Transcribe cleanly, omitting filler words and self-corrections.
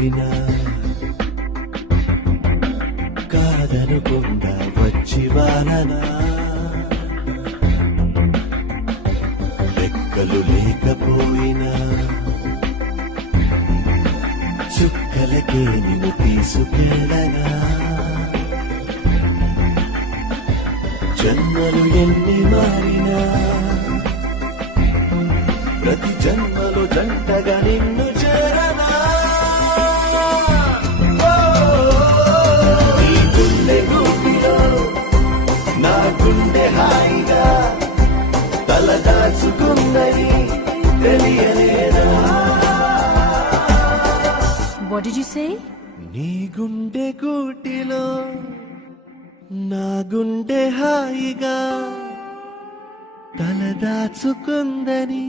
చెప్పినా కాదనుకుండా వచ్చి వాననా లెక్కలు లేకపోయినా చుక్కలకే నిన్ను తీసుకెళ్ళనా జన్మలు ఎన్ని మారినా ప్రతి జన్మలో జంటగా నిన్ను చేరనా నీ గుండె గూటిలో నా గుండె హాయిగా తలదాచుకుందని తెలియలేదా What did you say? నీ గుండె గూటిలో నా గుండె హాయిగా తలదాచుకుందని